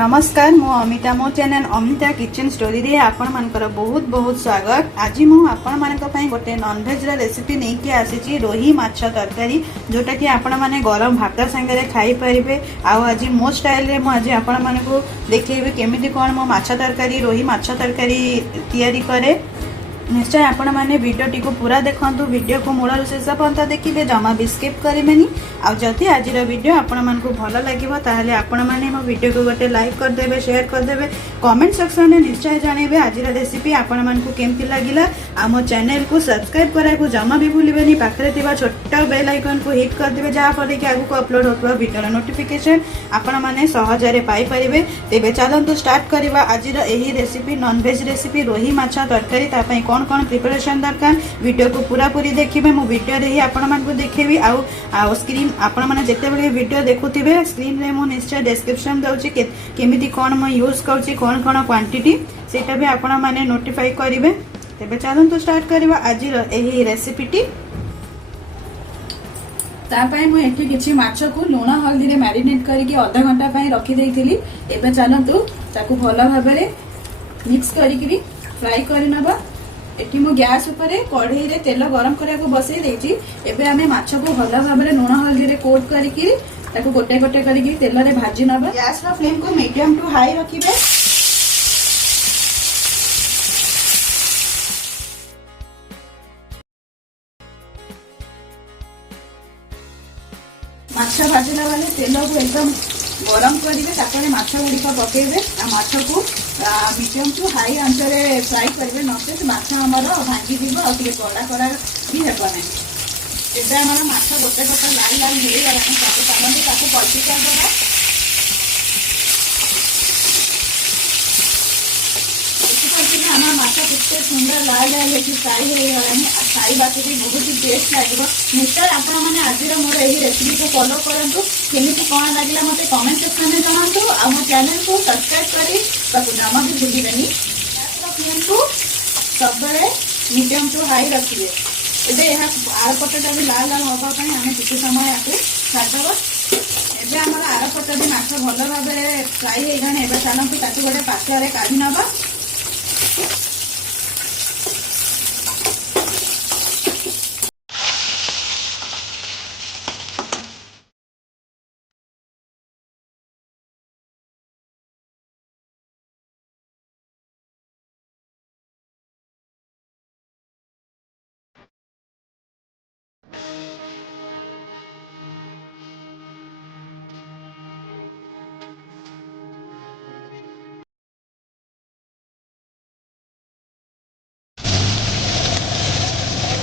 नमस्कार मु अमिता मो चैनल अमिता किचन स्टोरी रे आपण मानकर बहुत बहुत स्वागत। आज मु आपण मानक पई गोटे नॉनवेज रा रेसिपी नै के आसीची रोही माछ तरकारी जोटा कि आपण माने गरम भात संगे रे खाई परिबे। आ आज मो स्टाइल रे मु आज आपण मानकू देखैबे केमिति कोन मो माछ तरकारी रोही माछ तरकारी तयारी करे। निश्चय आपण मैंने वीडियोटी को पूरा देखंतु, वीडियो को मूल शेष पर्यंत देखिए, जमा भी स्किप करेंगे। आ जदि आज वीडियो आपण मानकू भल लगे ताहले आपण माने मो वीडियो को गोटे लाइक कर देबे, शेयर कर देबे, कमेंट सेक्शन में निश्चय जानबे आज रेसिपी आपण मानकू केमती लागिला। आ मो चैनल को सब्सक्राइब करा को जमा भी भूलिबेनी, पाखरे थिबा छोटा बेल आइकन को हिट कर देबे, जहा पर कि आगु को अपलोड होतबा वीडियो नोटिफिकेशन आपण माने सहजरे पाई परिबे। तेबे चलंतु स्टार्ट करबा आज एही रेसिपी, नॉन वेज रेसिपी रोही माछ तरकारी। ता पई कौन कौन प्रिपरेशन दरकार वीडियो को पूरा पूरी देखिए। मो वीडियो रे ही आपण मानकू देखेबी। आ स्क्रीन आपण माने जते बेले वीडियो देखुथिबे स्क्रीन रे मो निश्चय डिस्क्रिप्शन दउची केमिति कोन म यूज करची, कोन कोन क्वांटिटी सेटा भी आपण माने नोटिफाई करिवे। तेबे चलंतु स्टार्ट करबा आज एही रेसिपीटी। तापाई मु एठी किछि माछ को लूण हल्दी रे मैरिनेट करके आधा घंटा पई रखी देइथिली। एबे चलंतु ताकू भलो भाबरे मिक्स करिकरी फ्राई करि नबा। एठी मु गैस ऊपर कढ़ई रे तेल गरम करिया को बसई देइची। एबे हमें माछ को भलो भाबरे लूण हल्दी रे कोट करिकरी ताकू गोटे गोटे करिकरी तेल रे भाजी नबा। गैस रो फ्लेम को मीडियम टू हाई रखिबे। माछ भाजिला वाले तेल को एकदम गरम करेंगे, तापर माछ गुड़िक पकेबे। माछ को मीडियम टू हाई आंच रे फ्राई करेंगे, नचेत माछ आमर भांगी जीव और कड़ा कड़ा भी हेब ना। एबे आमर माछ गोटे गोटे लाल लाल मिली गला पलटी करदेबा। आम माछ केते सुंदर लाल लाल होती फ्राई हो गलानी। खाइबा भी बहुत ही टेस्ट लगे। निश्चय आपण मैंने आज मोर यही रेसिपी को फॉलो करूँ। केमिति कौन लगे मत कमेंट सेक्शन में जनातु। आ मो चैनल को सब्सक्राइब कर जमा भी भूलिबेनी। फ्लेम को सब मीडियम टू हाई रखिए। एबे यह आर पटटा भी लाल लाल हवा पाई आम किसी समय याकू छाड़देव। एबे आमर आर पट भी माछ भल भाव फ्राई हो गलानी। एबे चलतु ताकू गोटे पात्र काढ़ी नबा।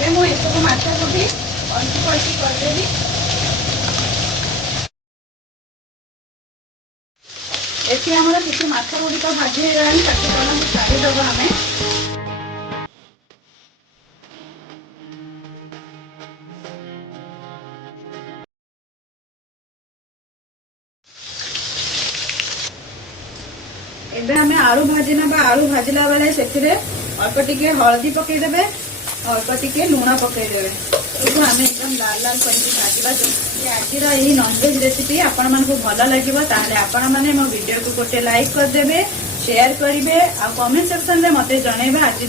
मुझे सब माछ को भी अलटी पलटी करदेवी। एटी आमर किसी माछ गुड़िक भाजी होगा छाड़ीदेव। आम एबे हमें आलू भाजी ना। आलू भाजिला बेले से अल्प टिके हल्दी पकईदेवे, अल्प टिके लुण पकईदेवे। आम एकदम लाल लाल करके भाजवा। आज यही नॉनवेज रेसिपी आपण मानकू भल लगे ताहले आपण माने मो वीडियो को गोटे लाइक करदेबे, शेयर करिवे, आ कमेंट सेक्शन में मते जणाइबे आज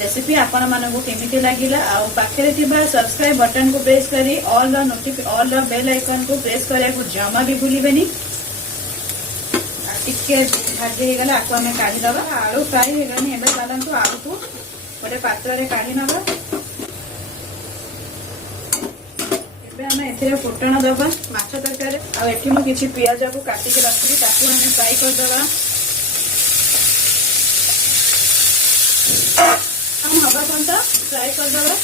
रेसिपी आपण मानकू केमिति लागिला। आ पाखरे थिबा सब्सक्राइब बटन को प्रेस करी ऑल द बेल आइकन को प्रेस करिया को जमा भी भूलिबेनी। टिके भाजी हो गला आको आम काढ़ीदबा। आलू फ्राई हो गनी। एबे चलतु आलू को गोटे पात्र रे काढ़ी नबा। एबे आम एथिरे फुटण दबा माछ तरकारी। आ एठी मु किछि पियाज को काटी के रखिबी, ताकू हम फ्राई कर दबा। हम हवा पंता फ्राई कर दबा।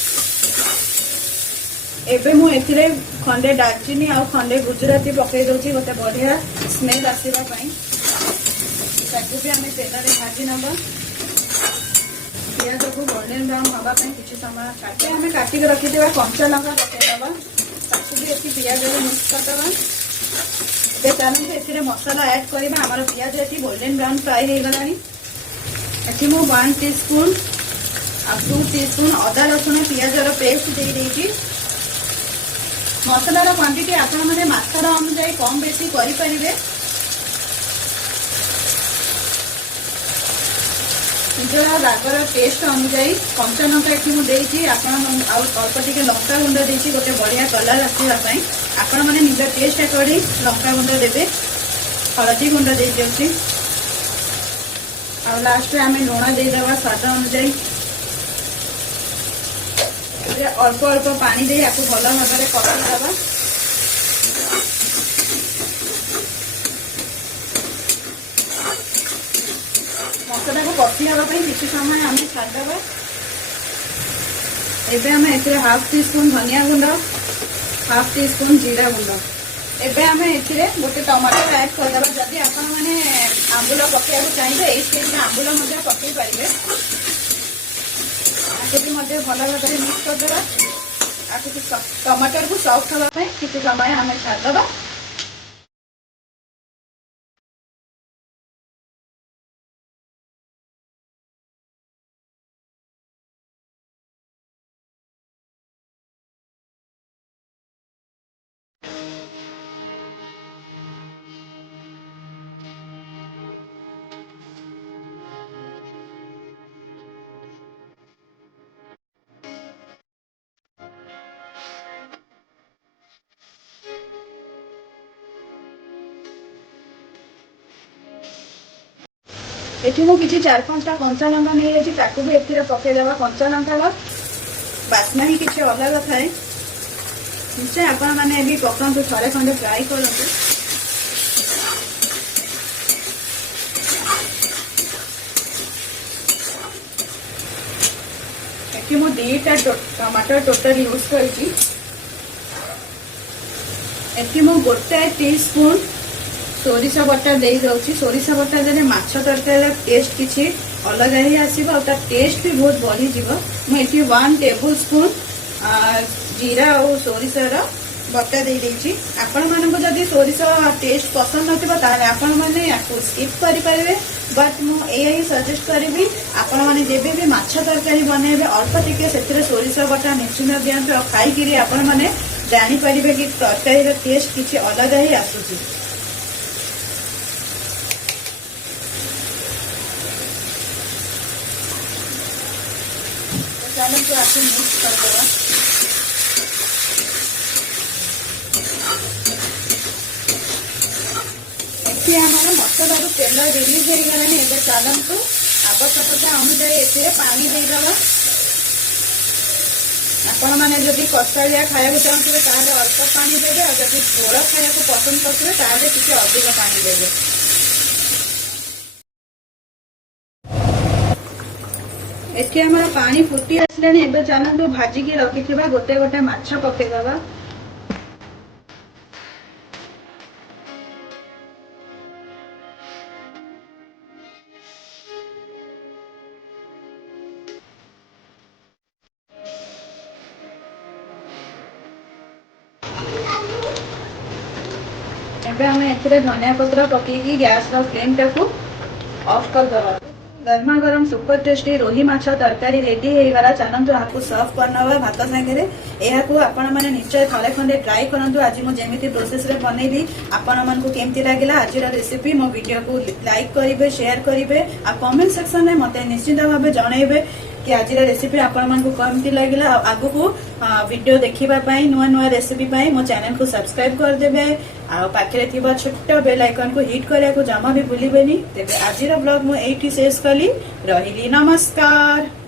एबे मु एथिरे खंडे दालचीनी आ खंडे गुजराती पकई दोची गोटे बढ़िया स्मेल आसीबा पई। ताकू भी आम तेल रे भाजी नबा। पियाज को गोल्डन ब्राउन हवा किसी समय काटे आम काटिक रखिदेवा। कंचा लंका पकईदबा, ताकू भी एटी पियाज मिक्स करदबा। ए चलते ए मसला ऐड करबा। आमर पियाज एटी गोल्डन ब्राउन फ्राई हो गलानी। एटी मु 1 टीस्पून आ 2 टीस्पून अदा रसुण पियाज पेस्ट दे देइची। मसलार क्वांटिटी आपण माने माछर अनुसार कम बेसी करि परिबे। ନିଜର ରାଗର ଟେଷ୍ଟ ଅନୁଯାୟୀ କଞ୍ଚା ଲଙ୍କା ଏଠି ମୁଁ ଦେଇଛି। ଆପଣ ଆଉ ଅଳ୍ପ ଟିକେ ଲଙ୍କା ଗୁଣ୍ଡ ଦେଇଛି ଗୋଟେ ବଢ଼ିଆ କଲର ଆସିବା ପାଇଁ। ଆପଣମାନେ ନିଜ ଟେଷ୍ଟ ଆକର୍ଡିଂ ଲଙ୍କା ଗୁଣ୍ଡ ଦେବେ। ହଳଦୀ ଗୁଣ୍ଡ ଦେଇଯାଉଛି। ଆଉ ଲାଷ୍ଟରେ ଆମେ ଲୁଣ ଦେଇଦେବା ସ୍ୱାଦ ଅନୁଯାୟୀ। ଅଳ୍ପ ଅଳ୍ପ ପାଣି ଦେଇ ଆକୁ ଭଲ ଭାବରେ କଷିଦେବା। ମସଲାକୁ କଷି ହେବା ପାଇଁ କିଛି ସମୟ ଆମେ ଛାଡ଼ିଦେବା। ଏବେ ଆମେ ଏଥିରେ ହାଫ୍ ଟି ସ୍ପୁନ୍ ଧନିଆ ଗୁଣ୍ଡ, ହାଫ୍ ଟି ସ୍ପୁନ୍ ଜିରା ଗୁଣ୍ଡ। ଏବେ ଆମେ ଏଥିରେ ଗୋଟେ ଟମାଟର ଆଡ୍ କରିଦେବା। ଯଦି ଆପଣମାନେ ଆମ୍ବୁଲ ପକେଇବାକୁ ଚାହିଁବେ ଏଇ ସ୍ଟେଜରେ ଆମ୍ବୁଲ ମଧ୍ୟ ପକେଇ ପାରିବେ। ଆକୁ ମଧ୍ୟ ଭଲ ଭାବରେ ମିକ୍ସ କରିଦେବା। ଆକୁ ଟମାଟରକୁ ସଫ୍ଟ ହେବା ପାଇଁ କିଛି ସମୟ ଆମେ ଛାଡ଼ିଦେବା। ଏଠି ମୁଁ କିଛି 4-5ଟା କଞ୍ଚା ଲଙ୍କା ନେଇଯାଇଛି, ତାକୁ ବି ଏଥିରେ ପକେଇଦେବା। କଞ୍ଚା ଲଙ୍କାର ବାସ୍ନା ହିଁ କିଛି ଅଲଗା ଥାଏ। ନିଶ୍ଚୟ ଆପଣମାନେ ବି ପକାନ୍ତୁ, ଥରେ ଖଣ୍ଡେ ଫ୍ରାଏ କରନ୍ତୁ। ଏଠି ମୁଁ 2ଟା ଟମାଟର ଟୋଟାଲ ୟୁଜ୍ କରିଛି। ଏଠି ମୁଁ 1 टीस्पून सोरिष बटा दे दउछि। सोरिष बटा देले माछ तरकारी टेस्ट किछि अलग ही आसीबो और ता टेस्ट भी बहुत बढ़ी जीवो। मु एठी 1 टेबल स्पून जीरा और सोरिषर बटा दे देछि। आपण मानको जदी सोरिष टेस्ट पसंद नथिबो ताले आपण माने याकु स्किप करि परिबे। बट मु एही सजेस्ट करिबी आपण माने जेबे भी माछ तरकारी बनेबे अल्प टिके सेतिरे सोरिष बटा निश्चित दियंतु और खाई किरि आपण माने जानि परिबे कि तरकारी रो टेस्ट किछि अलग ही आसुछि। तो आपको मिक्स कर देगा। एठी हमारा मसला रो तेल रिलीज हो गलानी। एबे चालंतु आवश्यकता अनुसार एथिरे पानी दे देबा। आपण माने जदि कसालिया खाया चाहते ताले अल्प पानी देबे और जदि झोल खाया पसंद करते ताले किसी अधिक पानी देबे। एठी हमारा पानी फुटी आसलानी। एबे जानंतु भाजी की रखिथिबा गोटे गोटे माछ पके दबा। एबे हमें एथिरे धनिया पत्र पकेकी गैस रो फ्लेम टाकू ऑफ कर दबा। गर्मा गरम सुपर टेस्टी रोही माछ तरकारी रेडी हो गला। चलतु आपको सर्व करनवा भात संगे। यहां आपण माने निश्चय थरे खंडे ट्राई करंतु। आज मु जेमिति प्रोसेस रे बनेली आपण मानकु केमति लागला आज रो रेसिपी मो वीडियो को लाइक करिवे, शेयर करिवे आ कमेंट सेक्शन में मते निश्चित भाबे जणाइबे कि आज रेसिपी आपण मानकु केमति लागला। आगु को वीडियो देखिबा पई नुवा नुवा रेसिपी पई मो चैनल को सब्सक्राइब कर देबे। आ पाखरे थिबा छोट बेल आइकन को हिट करिया को जमा भी भूलिबेनी। तेबे आज रो ब्लॉग मु एठी शेष कली। रहिली नमस्कार।